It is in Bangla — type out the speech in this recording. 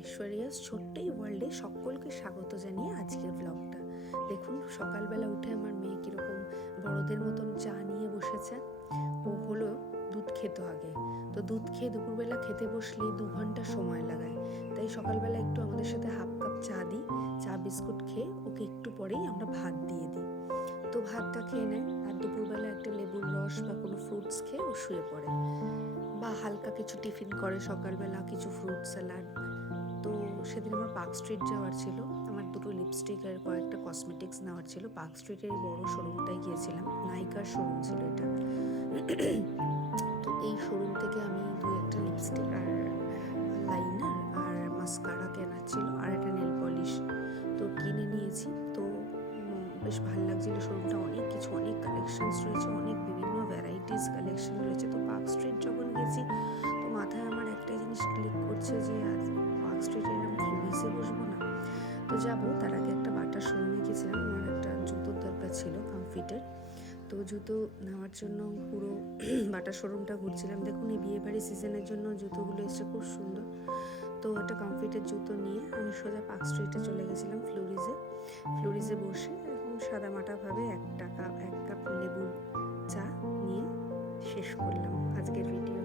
ঐশ্বরিয়াস ছোট্ট এই ওয়ার্ল্ডে সকলকে স্বাগত জানিয়ে আজকের ব্লগটা দেখুন। সকালবেলা উঠে আমার মেয়ে কীরকম বড়দের মতন চা নিয়ে বসেছে। ও হলো দুধ খেত আগে, তো দুধ খেয়ে দুপুরবেলা খেতে বসলে 2 ঘন্টা সময় লাগায়, তাই সকালবেলা একটু আমাদের সাথে হাফ কাপ চা দিই। চা বিস্কুট খেয়ে ওকে একটু পরেই আমরা ভাত দিয়ে দিই। তো ভাতটা খেয়ে নেয় আর দুপুরবেলা একটা লেবুর রস বা কোনো ফ্রুটস খেয়ে ও শুয়ে পড়ে, বা হালকা কিছু টিফিন করে সকালবেলা, কিছু ফ্রুট স্যালাড। তো সেদিন আমার পার্ক স্ট্রিট যাওয়ার ছিল, আমার 2টো লিপস্টিক আর কয়েকটা কসমেটিক্স নেওয়ার ছিল। পার্ক স্ট্রিটের বড় শোরুমটায় গিয়েছিলাম, নাইকার শোরুম ছিল এটা। তো এই শোরুম থেকে আমি 2-1টা লিপস্টিক আর লাইনার আর মাস্কারা কেনার ছিল, আর একটা নেল পলিশ তো কিনে নিয়েছি। তো বেশ ভালো লাগছিল শোরুমটা, অনেক কিছু, অনেক কালেকশনস রয়েছে, অনেক বিভিন্ন ভ্যারাইটিস কালেকশন রয়েছে। তো পার্ক স্ট্রিট যখন গেছি তো মাথায় আমার একটা জিনিস ক্লিক করছে যে আজ পার্ক স্ট্রিটে এলাম, ফ্লুরিসে বসবো না। তো যাবো, তার আগে একটা বাটার শোরুমে গেছিলাম, আমার একটা জুতোর দরকার ছিল কমফিটের। তো জুতো নেওয়ার জন্য পুরো বাটার শোরুমটা ঘুরছিলাম। দেখুন এই বিয়েবাড়ি সিজনের জন্য জুতোগুলো এসছে, খুব সুন্দর। তো একটা কমফিটের জুতো নিয়ে আমি সোজা পার্ক স্ট্রিটে চলে গেছিলাম ফ্লুরিসে বসে এবং সাদামাটাভাবে 1 কাপ লেবুর চা নিয়ে শেষ করলাম আজকের ভিডিও।